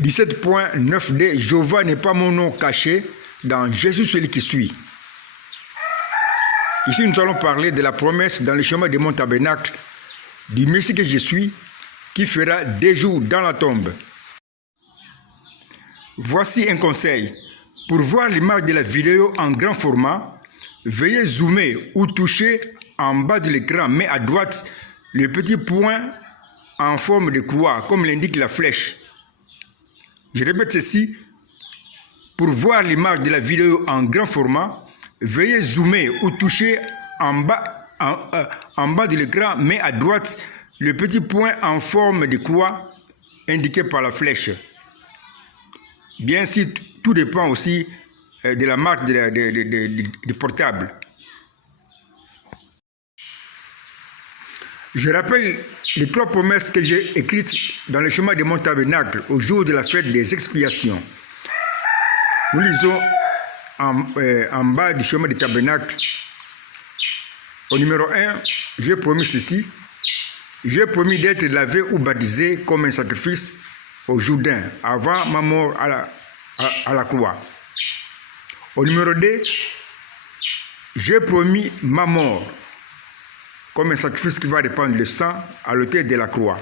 17.9d, Jéhovah n'est pas mon nom caché dans Jésus celui qui suit. Ici, nous allons parler de la promesse dans le chemin de mon tabernacle du Messie que je suis, qui fera des jours dans la tombe. Voici un conseil. Pour voir l'image de la vidéo en grand format, veuillez zoomer ou toucher en bas de l'écran, mais à droite, le petit point en forme de croix, comme l'indique la flèche. Je répète ceci. Pour voir l'image de la vidéo en grand format, veuillez zoomer ou toucher en bas de l'écran, mais à droite, le petit point en forme de croix indiqué par la flèche. Bien sûr, tout dépend aussi de la marque du portable. Je rappelle les 3 promesses que j'ai écrites dans le chemin de mon tabernacle au jour de la fête des expiations. Nous lisons en bas du chemin du tabernacle. Au numéro 1, j'ai promis ceci. J'ai promis d'être lavé ou baptisé comme un sacrifice au Jourdain avant ma mort à la croix. Au numéro 2, j'ai promis ma mort comme un sacrifice qui va répandre le sang à l'autel de la croix.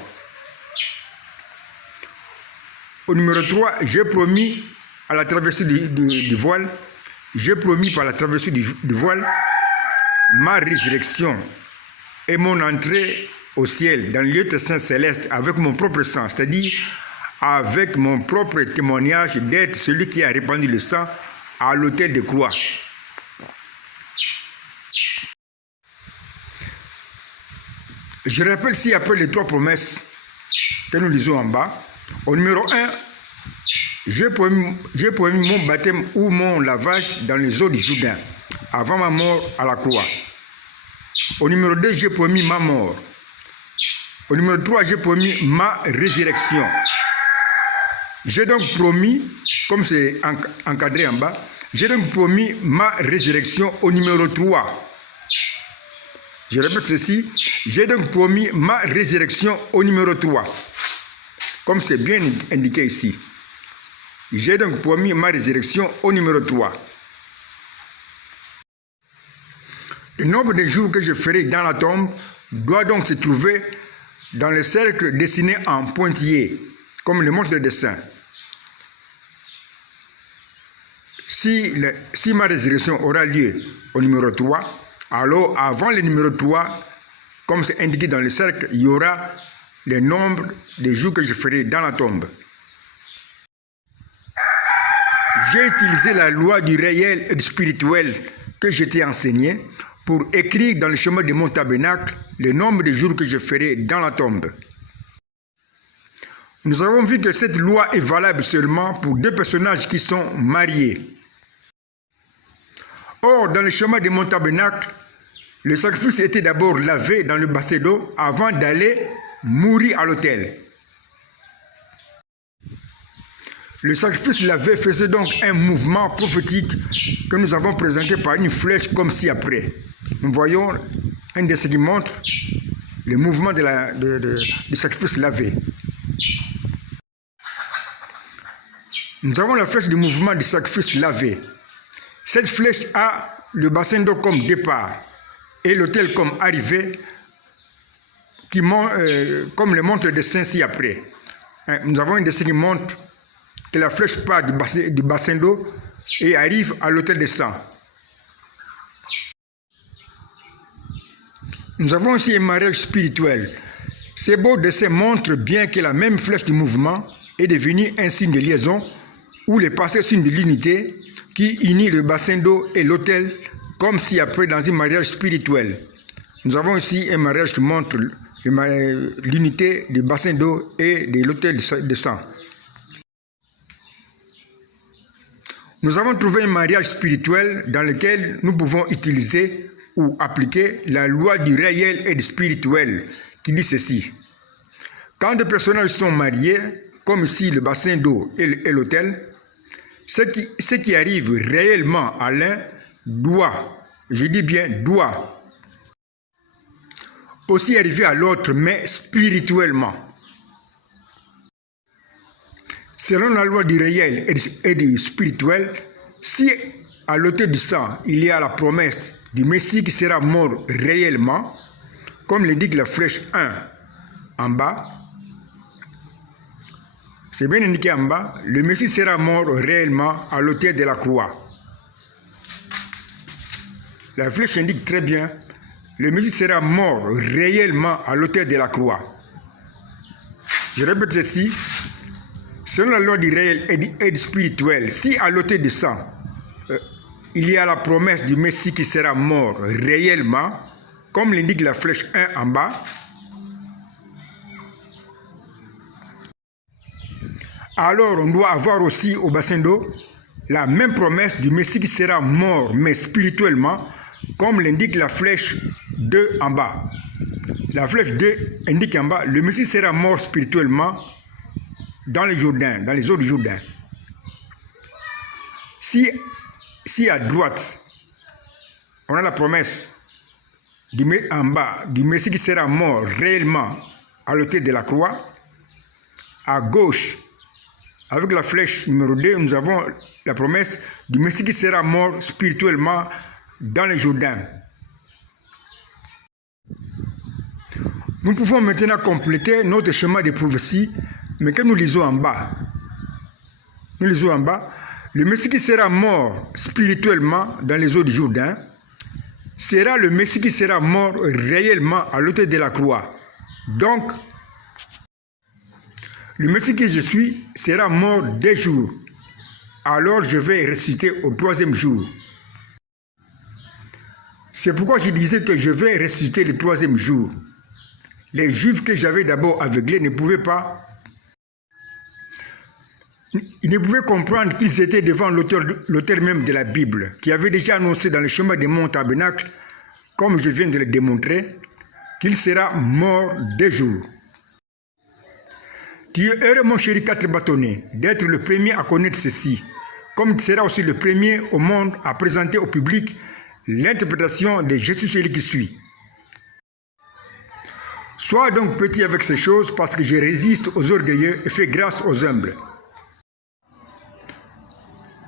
Au numéro 3, j'ai promis à la traversée du voile, j'ai promis par la traversée du voile ma résurrection et mon entrée au ciel, dans le lieu de Saint Céleste, avec mon propre sang, c'est-à-dire avec mon propre témoignage d'être celui qui a répandu le sang à l'autel de croix. Je rappelle ici après les 3 promesses que nous lisons en bas. Au numéro 1, j'ai promis mon baptême ou mon lavage dans les eaux du Jourdain, avant ma mort à la croix. Au numéro 2, j'ai promis ma mort. Au numéro 3, j'ai promis ma résurrection. J'ai donc promis, comme c'est encadré en bas, j'ai donc promis ma résurrection au numéro 3. Je répète ceci, j'ai donc promis ma résurrection au numéro 3. Comme c'est bien indiqué ici. J'ai donc promis ma résurrection au numéro 3. Le nombre de jours que je ferai dans la tombe doit donc se trouver dans le cercle dessiné en pointillé, comme le montre le dessin. Si ma résurrection aura lieu au numéro 3, alors avant le numéro 3, comme c'est indiqué dans le cercle, il y aura le nombre de jours que je ferai dans la tombe. J'ai utilisé la loi du réel et du spirituel que je t'ai enseigné pour écrire dans le chemin de mon tabernacle le nombre de jours que je ferai dans la tombe. Nous avons vu que cette loi est valable seulement pour 2 personnages qui sont mariés. Or, dans le chemin de mon tabernacle, le sacrifice était d'abord lavé dans le bassin d'eau avant d'aller mourir à l'autel. Le sacrifice lavé faisait donc un mouvement prophétique que nous avons présenté par une flèche comme ci-après. Nous voyons un dessin qui montre le mouvement du sacrifice lavé. Nous avons la flèche du mouvement du sacrifice lavé. Cette flèche a le bassin d'eau comme départ et l'autel comme arrivée, comme le montre le dessin ci-après. Nous avons un dessin qui montre que la flèche part du bassin d'eau et arrive à l'autel de sang. Nous avons aussi un mariage spirituel. Ces beaux dessins montrent bien que la même flèche du mouvement est devenue un signe de liaison ou le passé signe de l'unité qui unit le bassin d'eau et l'autel comme si après dans un mariage spirituel. Nous avons ici un mariage qui montre l'unité du bassin d'eau et de l'autel de sang. Nous avons trouvé un mariage spirituel dans lequel nous pouvons utiliser ou appliquer la loi du réel et du spirituel qui dit ceci. Quand 2 personnages sont mariés, comme ici le bassin d'eau et l'autel, ce qui arrive réellement à l'un doit, je dis bien doit, aussi arriver à l'autre, mais spirituellement. Selon la loi du réel et du spirituel, si à l'autel du sang, il y a la promesse du Messie qui sera mort réellement, comme l'indique la flèche 1 en bas, c'est bien indiqué en bas, le Messie sera mort réellement à l'autel de la croix. La flèche indique très bien, le Messie sera mort réellement à l'autel de la croix. Je répète ceci, selon la loi du réel et du spirituel, si à l'autel du sang, il y a la promesse du Messie qui sera mort réellement, comme l'indique la flèche 1 en bas, alors on doit avoir aussi au bassin d'eau la même promesse du Messie qui sera mort, mais spirituellement, comme l'indique la flèche 2 en bas. La flèche 2 indique en bas, le Messie sera mort spirituellement dans les Jourdain, dans les eaux du Jourdain. Si à droite, on a la promesse en bas du Messie qui sera mort réellement à l'autel de la croix, à gauche, avec la flèche numéro 2, nous avons la promesse du Messie qui sera mort spirituellement dans les Jourdain. Nous pouvons maintenant compléter notre schéma de prophétie, mais que nous lisons en bas. Nous lisons en bas, le Messie qui sera mort spirituellement dans les eaux du Jourdain sera le Messie qui sera mort réellement à l'autel de la croix. Donc, le Messie que je suis sera mort des jours. Alors je vais ressusciter au 3e jour. C'est pourquoi je disais que je vais ressusciter le 3e jour. Les Juifs que j'avais d'abord aveuglés ne pouvaient pas. Ils ne pouvaient comprendre qu'ils étaient devant l'auteur même de la Bible, qui avait déjà annoncé dans le chemin de mon tabernacle, comme je viens de le démontrer, qu'il sera mort des jours. Tu es heureux, mon chéri 4 bâtonnets, d'être le premier à connaître ceci, comme tu seras aussi le premier au monde à présenter au public l'interprétation de Jésus celui qui suit. Sois donc petit avec ces choses, parce que je résiste aux orgueilleux et fais grâce aux humbles.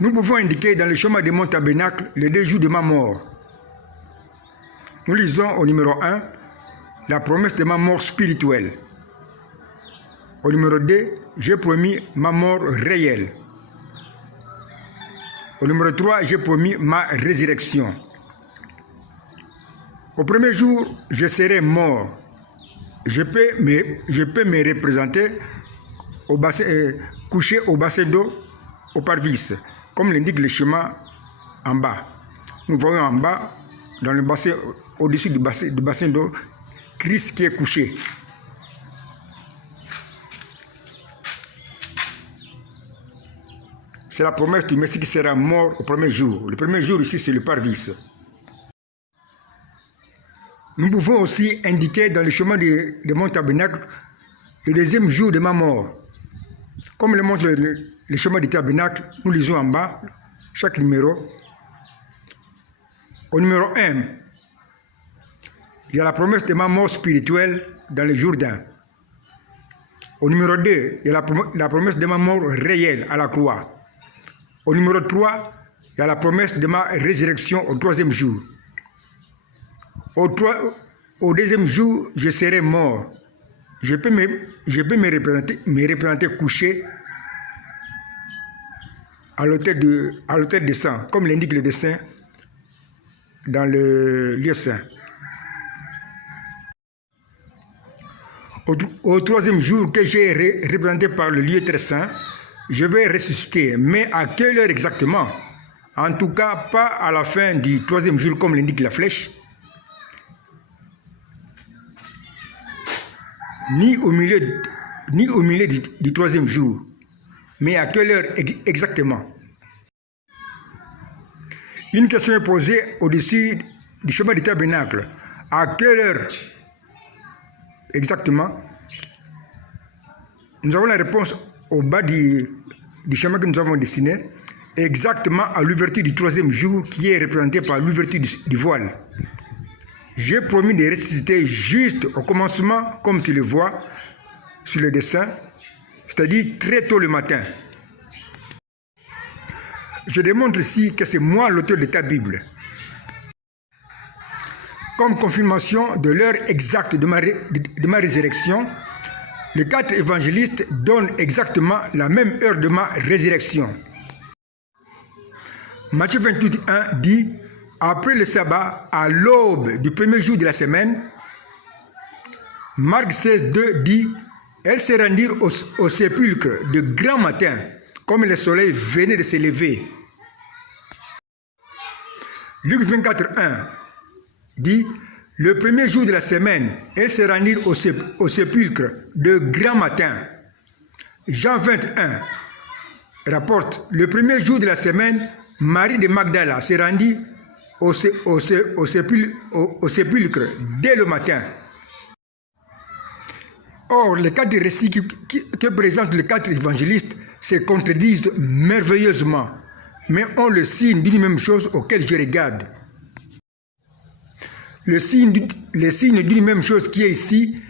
Nous pouvons indiquer dans le chemin de mon tabernacle les 2 jours de ma mort. Nous lisons au numéro 1 la promesse de ma mort spirituelle. Au numéro 2, j'ai promis ma mort réelle. Au numéro 3, j'ai promis ma résurrection. Au premier jour, je serai mort. Je peux me représenter couché au bassin d'eau, au parvis, comme l'indique le schéma en bas. Nous voyons en bas, dans le bassin, au-dessus du bassin d'eau, Christ qui est couché. C'est la promesse du Messie qui sera mort au premier jour. Le premier jour ici, c'est le parvis. Nous pouvons aussi indiquer dans le chemin de mon tabernacle le 2e jour de ma mort. Comme le montre le chemin du tabernacle, nous lisons en bas, chaque numéro. Au numéro 1, il y a la promesse de ma mort spirituelle dans le Jourdain. Au numéro 2, il y a la promesse de ma mort réelle à la croix. Au numéro 3, il y a la promesse de ma résurrection au 3e jour. Au 2e jour, je serai mort. Je peux me représenter couché à l'autel de sang, comme l'indique le dessin dans le lieu saint. Au 3e jour que j'ai représenté par le lieu très saint, je vais ressusciter. Mais à quelle heure exactement? En tout cas, pas à la fin du 3e jour, comme l'indique la flèche, ni au milieu du 3e jour. Mais à quelle heure exactement? Une question est posée au-dessus du chemin du tabernacle. À quelle heure exactement? Nous avons la réponse au bas du chemin que nous avons dessiné, exactement à l'ouverture du 3e jour, qui est représenté par l'ouverture du voile. J'ai promis de ressusciter juste au commencement, comme tu le vois sur le dessin, c'est-à-dire très tôt le matin. Je démontre ici que c'est moi l'auteur de ta Bible. Comme confirmation de l'heure exacte de ma résurrection, les 4 évangélistes donnent exactement la même heure de ma résurrection. Matthieu 28, 1 dit, après le sabbat, à l'aube du premier jour de la semaine. Marc 16, 2 dit, elles se rendirent au sépulcre de grand matin, comme le soleil venait de se lever. Luc 24, 1 dit, le premier jour de la semaine, elles se rendirent au sépulcre de grand matin. Jean 21 rapporte, le premier jour de la semaine, Marie de Magdala se rendit au sépulcre dès le matin. Or, les 4 récits que présentent les 4 évangélistes se contredisent merveilleusement, mais ont le signe d'une même chose auquel je regarde. Le signe d'une même chose qui est ici,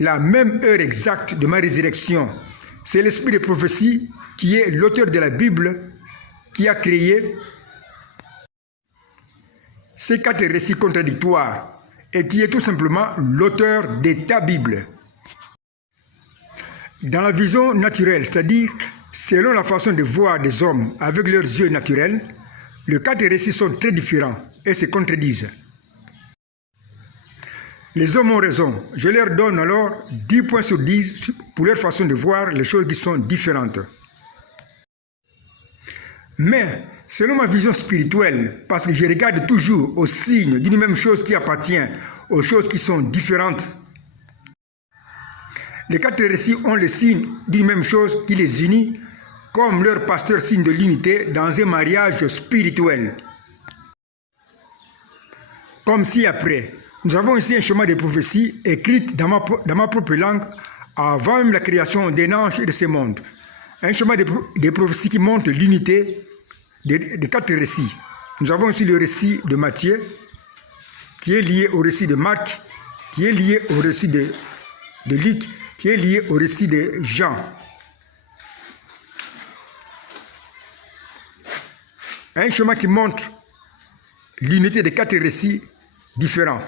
la même heure exacte de ma résurrection. C'est l'esprit de prophétie qui est l'auteur de la Bible, qui a créé ces 4 récits contradictoires et qui est tout simplement l'auteur de ta Bible. Dans la vision naturelle, c'est-à-dire selon la façon de voir des hommes avec leurs yeux naturels, les 4 récits sont très différents et se contredisent. Les hommes ont raison. Je leur donne alors 10 points sur 10 pour leur façon de voir les choses qui sont différentes. Mais, selon ma vision spirituelle, parce que je regarde toujours aux signes d'une même chose qui appartient aux choses qui sont différentes, les 4 récits ont le signe d'une même chose qui les unit, comme leur pasteur signe de l'unité dans un mariage spirituel. Comme ci-après, nous avons ici un schéma de prophétie écrite dans ma propre langue avant même la création d'un ange et de ce monde. Un schéma de prophétie qui montre l'unité des 4 récits. Nous avons ici le récit de Matthieu, qui est lié au récit de Marc, qui est lié au récit de Luc, qui est lié au récit de Jean. Un schéma qui montre l'unité des 4 récits différents.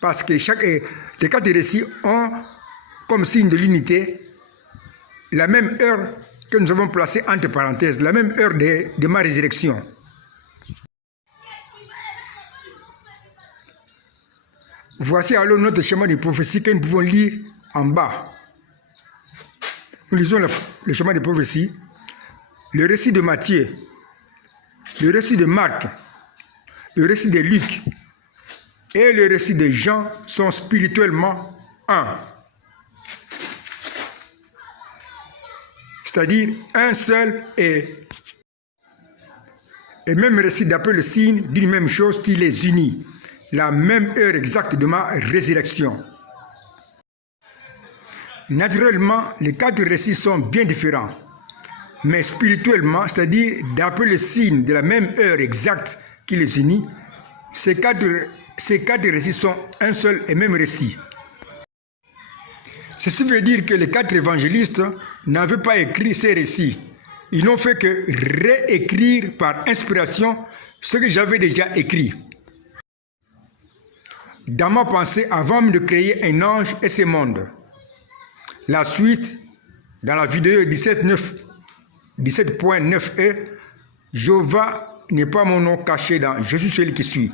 Parce que les 4 récits ont comme signe de l'unité la même heure que nous avons placée entre parenthèses, la même heure de ma résurrection. Voici alors notre schéma de prophétie que nous pouvons lire en bas. Nous lisons le schéma de prophétie, le récit de Matthieu, le récit de Marc, le récit de Luc et le récit de Jean sont spirituellement un. C'est-à-dire un seul et même récit d'après le signe d'une même chose qui les unit, la même heure exacte de ma résurrection. Naturellement, les 4 récits sont bien différents, mais spirituellement, c'est-à-dire d'après le signe de la même heure exacte qui les unit, ces quatre récits sont un seul et même récit. Ceci veut dire que les 4 évangélistes n'avaient pas écrit ces récits. Ils n'ont fait que réécrire par inspiration ce que j'avais déjà écrit dans ma pensée avant de créer un ange et ce monde. La suite, dans la vidéo 17.9e, Jéhovah n'est pas mon nom caché dans Je suis celui qui suis.